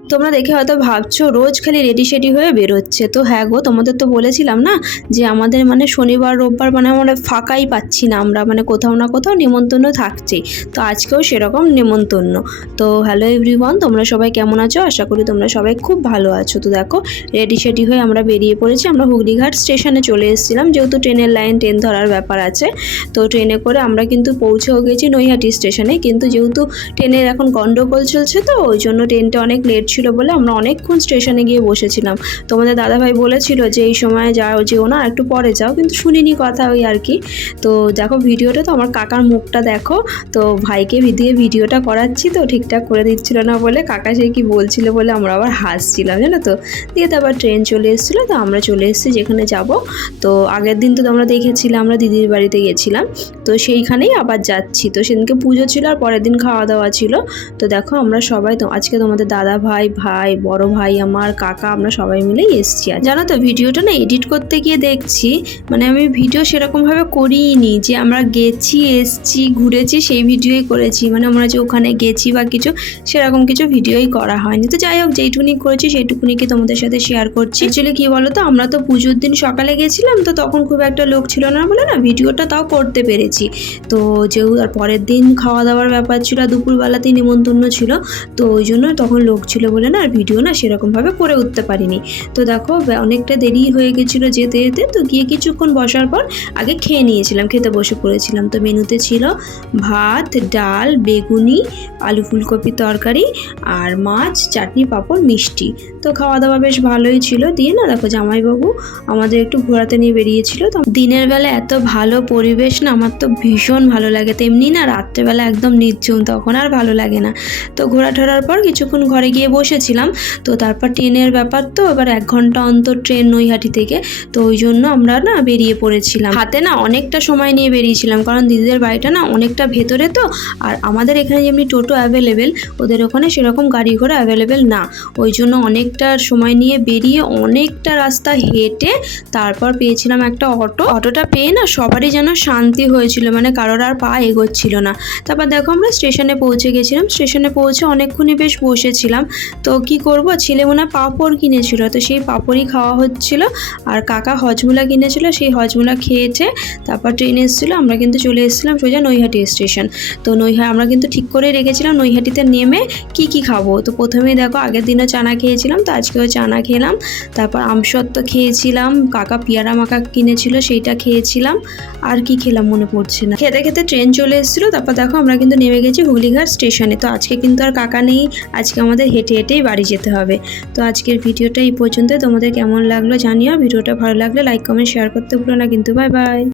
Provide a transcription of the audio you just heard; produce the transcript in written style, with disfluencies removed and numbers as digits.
তোমরা দেখে হয়তো ভাবছো রোজ খালি রেডি সেডি হয়ে বেরোচ্ছে। তো হ্যাঁ গো, তোমাদের তো বলেছিলাম না যে আমাদের মানে শনিবার রোববার মানে আমরা ফাঁকাই পাচ্ছি না, আমরা মানে কোথাও না কোথাও নেমন্তন্ন থাকছেই। তো আজকেও সেরকম নেমন্তন্ন। তো হ্যালো এভরিওয়ান, তোমরা সবাই কেমন আছো? আশা করি তোমরা সবাই খুব ভালো আছো। তো দেখো রেডি সেডি হয়ে আমরা বেরিয়ে পড়েছি। আমরা হুগলিঘাট স্টেশনে চলে এসেছিলাম, যেহেতু ট্রেনের লাইন, ট্রেন ধরার ব্যাপার আছে। তো ট্রেনে করে আমরা কিন্তু পৌঁছেও গেছি নৈহাটি স্টেশনে, কিন্তু যেহেতু ট্রেনের এখন গন্ডগোল চলছে তো ওই জন্য ট্রেনটা অনেক লেট ছিল বলে আমরা অনেকক্ষণ স্টেশনে গিয়ে বসেছিলাম। তোমাদের দাদাভাই বলেছিল যে এই সময় যেও না, একটু পরে যাও, কিন্তু শুনিনি কথা, ওই আর কি। তো দেখো ভিডিওটা, তো আমার কাকার মুখটা দেখো। তো ভাইকে দিয়ে ভিডিওটা করাচ্ছি, তো ঠিকঠাক করে দিচ্ছিল না বলে কাকা সেই কি বলছিল বলে আমরা আবার হাসছিলাম, জানো তো। দিয়ে তো আবার ট্রেন চলে এসেছিলো, তো আমরা চলে এসেছি যেখানে যাব। তো আগের দিন তো তোমরা দেখেছিলাম আমরা দিদির বাড়িতে গেছিলাম, তো সেইখানেই আবার যাচ্ছি। তো সেদিনকে পুজো ছিল আর পরের দিন খাওয়া দাওয়া ছিল। তো দেখো আমরা সবাই, তো আজকে তোমাদের দাদা ভাই, বড় ভাই, আমার কাকা, আমরা সবাই মিলেই এসেছি। আর জানো তো ভিডিওটা না এডিট করতে গিয়ে দেখছি মানে আমি ভিডিও সেরকমভাবে করিনি, যে আমরা গেছি এসছি ঘুরেছি সেই ভিডিওই করেছি, মানে আমরা যে ওখানে গেছি বা কিছু সেরকম কিছু ভিডিওই করা হয়নি। তো যাই হোক, যেইটুকুনি করেছি সেইটুকুনিকে তোমাদের সাথে শেয়ার করছি। অ্যাকচুয়ালি কি বলো তো, আমরা তো পুজোর দিন সকালে গেছিলাম, তো তখন খুব একটা লোক ছিল না বলে না ভিডিওটা তাও করতে পেরেছি। তো যেহেতু আর পরের দিন খাওয়া দাওয়ার ব্যাপার ছিল, দুপুরবেলাতেই নেমন্তন্ন ছিল, তো ওই জন্য তখন লোক ছিল বলে না আর ভিডিও না সেরকমভাবে করে উঠতে পারিনি। তো দেখো অনেকটা দেরি হয়ে গেছিলো যেতে যেতে। তো গিয়ে কিছুক্ষণ বসার পর আগে খেয়ে নিয়েছিলাম, খেতে বসে পড়েছিলাম। তো মেনুতে ছিল ভাত, ডাল, বেগুনি, আলু ফুলকপির তরকারি আর মাছ, চাটনি, পাঁপড়, মিষ্টি। তো খাওয়া দাওয়া বেশ ভালোই ছিল। দিয়ে না দেখো জামাইবাবু আমাদের একটু ঘোরাতে নিয়ে বেরিয়েছিল। তো দিনের বেলা এত ভালো পরিবেশ না আমার তো ভীষণ ভালো লাগে, তেমনি না রাত্রেবেলা একদম নির্ঝুম, তখন আর ভালো লাগে না। তো ঘোরা ঠোরার পর কিছুক্ষণ ঘরে গিয়ে বসেছিলাম। তো তারপর ট্রেনের ব্যাপার, তো এবার 1 ঘন্টা অন্তর ট্রেন নৈহাটি থেকে, তো ওই জন্য আমরা না বেরিয়ে পড়েছিলাম। হাতে না অনেকটা সময় নিয়ে বেরিয়েছিলাম, কারণ দিদিদের বাড়িটা না অনেকটা ভেতরে, তো আর আমাদের এখানে যেমনি টোটো অ্যাভেলেবেল, ওদের ওখানে সেরকম গাড়ি ঘোড়া অ্যাভেলেবেল না। ওই জন্য অনেকটা সময় নিয়ে বেরিয়ে অনেকটা রাস্তা হেঁটে তারপর পেয়েছিলাম একটা অটোটা পেয়ে না সবারই যেন শান্তি হয়েছিল, মানে কারোর আর পা এগোচ্ছিল না। তারপর দেখো আমরা স্টেশনে পৌঁছে গেছিলাম। স্টেশনে পৌঁছে অনেকক্ষণই বেশ বসেছিলাম। তো কি করব, ছেলে মনে হয় পাঁপড় কিনেছিল, তো সেই পাঁপড়ই খাওয়া হচ্ছিল। আর কাকা হজমোলা কিনেছিল, সেই হজমোলা খেয়েছে। তারপর ট্রেন এসেছিলো, আমরা কিন্তু চলে এসেছিলাম সোজা নৈহাটি স্টেশন। তো আমরা কিন্তু ঠিক করে রেখেছিলাম নৈহাটিতে নেমে কি খাবো। তো প্রথমেই দেখো আগের দিনও চানা খেয়েছিলাম, তো আজকেও চানা খেলাম। তারপর আমসত্ত্ব খেয়েছিলাম, কাকা পেয়ারা মাখা কিনেছিল সেইটা খেয়েছিলাম। আর কি খেলাম মনে পড়ছে না। খেতে খেতে ট্রেন চলে এসেছিলো। তারপর দেখো আমরা কিন্তু নেমে গেছি হুগলিঘাট স্টেশনে। তো আজকে কিন্তু আর কাকা নেই, আজকে আমাদের হেঁটে হেঁটেই বাড়ি যেতে হবে। তো আজকের ভিডিওটা এই পর্যন্ত। তোমাদের কেমন লাগলো জানিও। ভিডিওটা ভালো লাগলে লাইক, কমেন্ট, শেয়ার করতে ভুলো না কিন্তু। Bye bye.